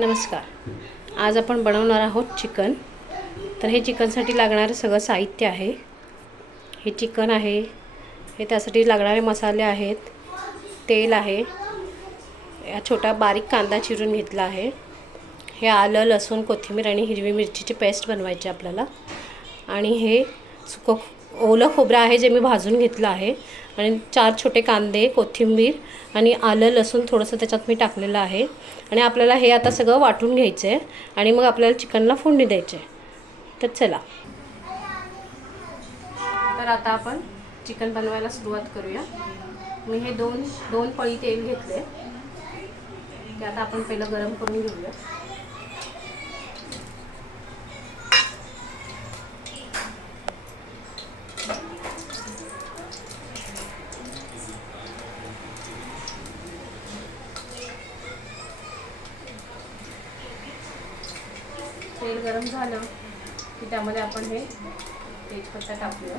नमस्कार. आज आपण बनवणार आहोत चिकन. तर हे चिकनसाठी लागणारं सगळं साहित्य आहे. हे चिकन आहे, हे त्यासाठी लागणारे मसाले आहेत, तेल आहे, या छोटा बारीक कांदा चिरून घेतला आहे, हे आलं लसूण कोथिंबीर आणि हिरवी मिरचीची पेस्ट बनवायची आपल्याला, आणि हे ओलं खोबरं आहे जे मी भाजून घेतलं आहे, आणि 4 छोटे कांदे, कोथिंबीर आणि आलं लसूण थोडंसं त्याच्यात मी टाकलेलं आहे. आणि आपल्याला हे आता सगळं वाटून घ्यायचं आहे आणि मग आपल्याला चिकनला फोडणी द्यायची आहे. तर चला, तर आता आपण चिकन बनवायला सुरुवात करूया. मी हे दोन पळी तेल घेतले, ते आता आपण पहिलं गरम करून घेऊया. तेल गरम झालं की त्यामध्ये आपण हे तेजपत्ता टाकूया.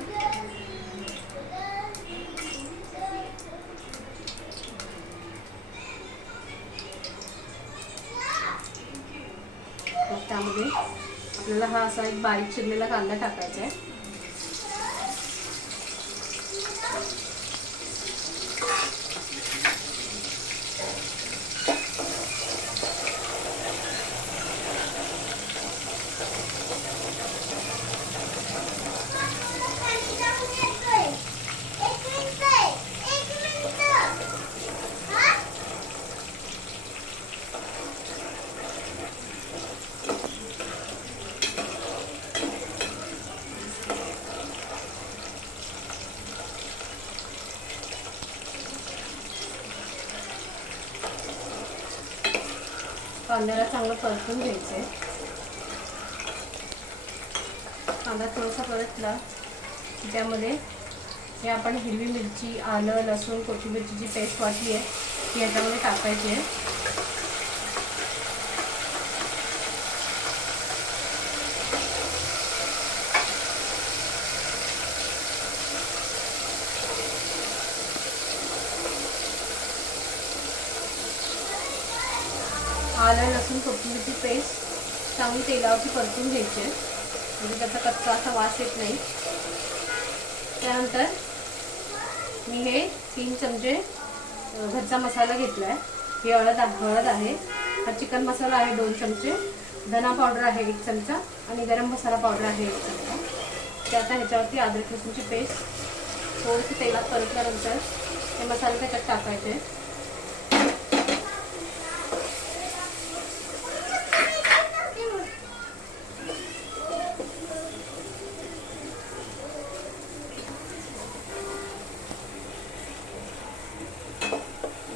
मग त्यामध्ये आपल्याला हा असा एक बारीक चिरलेला कांदा टाकायचा आहे. कांद्याला चांगलं परतून घ्यायचं आहे. कांदा थोडासा परतला की त्यामध्ये हे आपण हिरवी मिरची, आलं लसूण कोथिंबीरची जी पेस्ट वाटली आहे ती याच्यामध्ये टाकायची आहे. आलं लसूण कोथिंबीरची पेस्ट चांगली तेलावरती परतून घ्यायची आहे, म्हणजे त्याचा कच्चा असा वास येत नाही. त्यानंतर मी हे 3 चमचे घरचा मसाला घेतला आहे. ही हळद आहे, हा चिकन मसाला आहे 2 चमचे, धना पावडर आहे 1 चमचा आणि गरम मसाला पावडर आहे 1 चमचा. ते आता ह्याच्यावरती अद्रक लसूणची पेस्ट थोडीशी तेलात परतल्यानंतर हे मसाले त्याच्यात टाकायचे.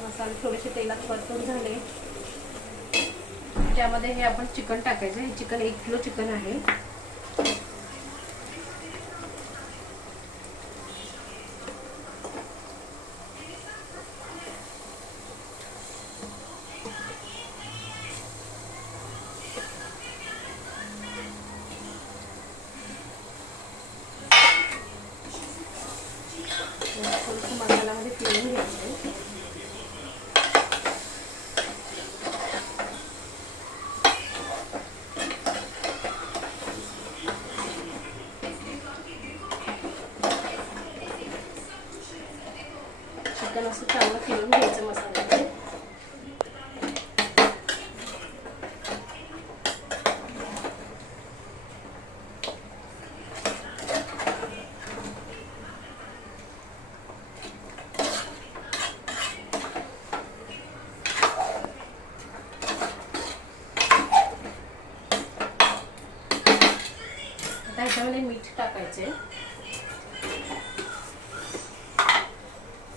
मसाले थोडेसे तेलात परतून झाले, त्यामध्ये हे आपण चिकन टाकायचं. हे चिकन 1 किलो चिकन आहे. थोडंसं मसाल्यामध्ये फिरवून घ्यायचं. चिकन असं चांगलं फिरवून घ्यायचं मसाल्यामध्ये. आता ह्याच्यामध्ये मीठ टाकायचे.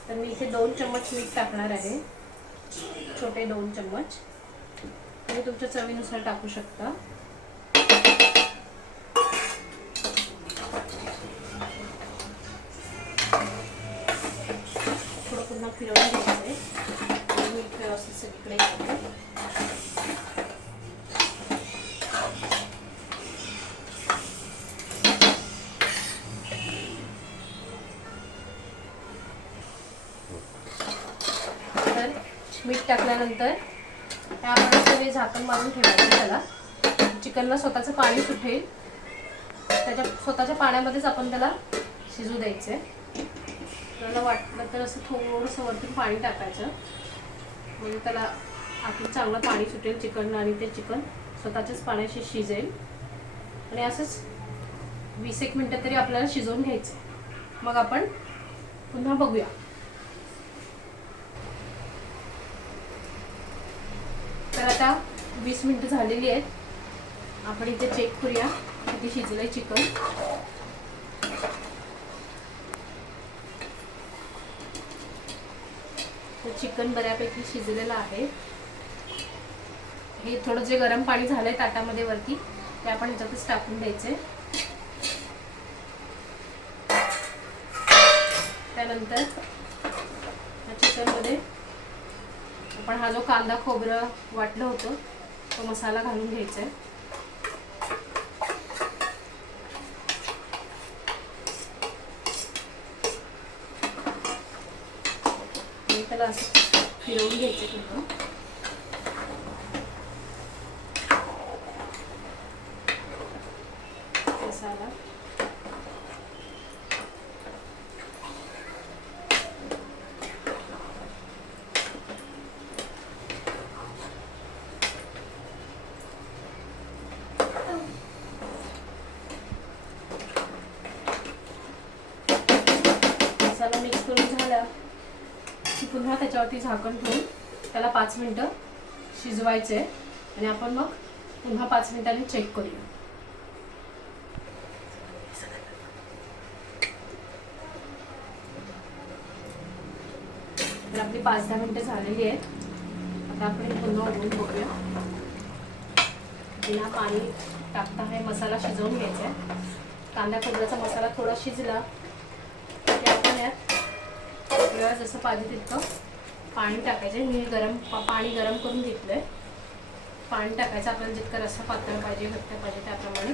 तर मी इथे 2 चम्मच मीठ टाकणार आहे, छोटे 2 चम्मच. तुम्ही तुमच्या चवीनुसार टाकू शकता. थोडं पुन्हा फिरवून घ्यायचं, मीठ व्यवस्थित सगळीकडे येतं. मीठ टाकल्यानंतर त्याप्रमाणे झाकण मारून ठेवायचं त्याला. चिकनला स्वतःचं पाणी सुटेल, त्याच्या स्वतःच्या पाण्यामध्येच आपण त्याला शिजू द्यायचं आहे. आपल्याला वाटलं तर असं थोडंसं वरतून पाणी टाकायचं, म्हणजे त्याला आतून चांगलं पाणी सुटेल चिकन आणि ते चिकन स्वतःच्याच पाण्याशी शिजेल. आणि असंच 20-1 मिनटं तरी आपल्याला शिजवून घ्यायचं. मग आपण पुन्हा बघूया. तर आता 20 मिनटं झालेली आहेत. आपण इथे चेक करूया किती शिजलंय चिकन. तर चिकन बऱ्यापैकी शिजलेलं आहे. हे थोडं जे गरम पाणी झालंय ताटामध्ये वरती, ते आपण ह्याच्यातच टाकून द्यायचे. त्यानंतर या चिकनमध्ये आपण हा जो कांदा खोबरं वाटलं होतं तो मसाला घालून घ्यायचा आहे. आणि त्याला असं फिरवून घ्यायचं पूर्ण. मसाला मिक्स करून झाला की पुन्हा त्याच्यावरती झाकण ठेवून त्याला 5 मिनिटं शिजवायचे आहे. आणि आपण मग पुन्हा 5 मिनिटांनी चेक करूया. तर आपली 5-10 मिनिटं झालेली आहेत. आता आपण पुन्हा उघडून बघूया. बिना पाणी टाकता हे मसाला शिजवून घ्यायचा आहे. कांदा खोबऱ्याचा मसाला थोडा शिजला की आपण यात आपल्याला जसं पाहिजे तितकं पाणी टाकायचं. मी पाणी गरम करून घेतलंय. पाणी टाकायचं आपल्याला जितकं रस्सा पातळ पाहिजे घट्ट पाहिजे त्याप्रमाणे.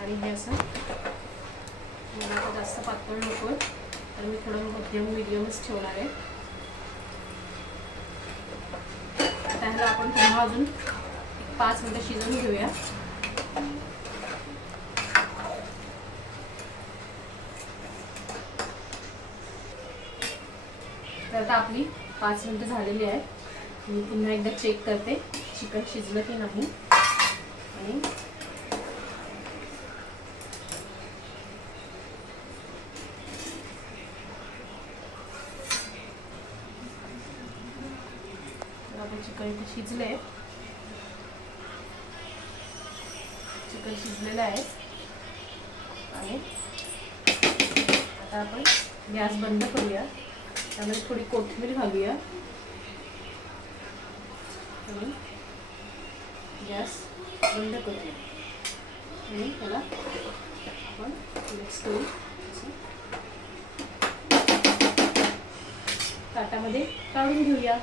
आणि हे असं मला आता जास्त पातळ नको तर मी थोडं मध्यम मिडियमच ठेवणार आहे. त्याला आपण पुन्हा अजून 5 मिनिटं शिजवून घेऊया. तर आता आपली 5 मिनिटं झालेली आहेत. मी पुन्हा एकदा चेक करते चिकन शिजलं की नाही. आणि आपलं चिकन इथे शिजलंय. चिकन शिजलेलं आहे. आणि आता आपण गॅस बंद करूया. त्यामध्ये थोडी कोथिंबीर घालूया आणि गॅस बंद करूया. आणि त्याला आपण मिक्स करू. ताटामध्ये काढून घेऊया.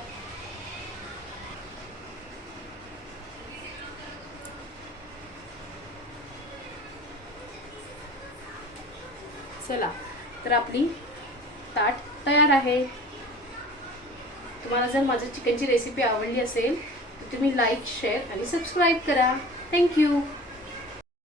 चला, तर आपली ताट तयार आहे. तुम्हाला जर माझी चिकनची रेसिपी आवडली असेल तर तुम्ही लाईक, शेअर आणि सबस्क्राईब करा. थँक्यू.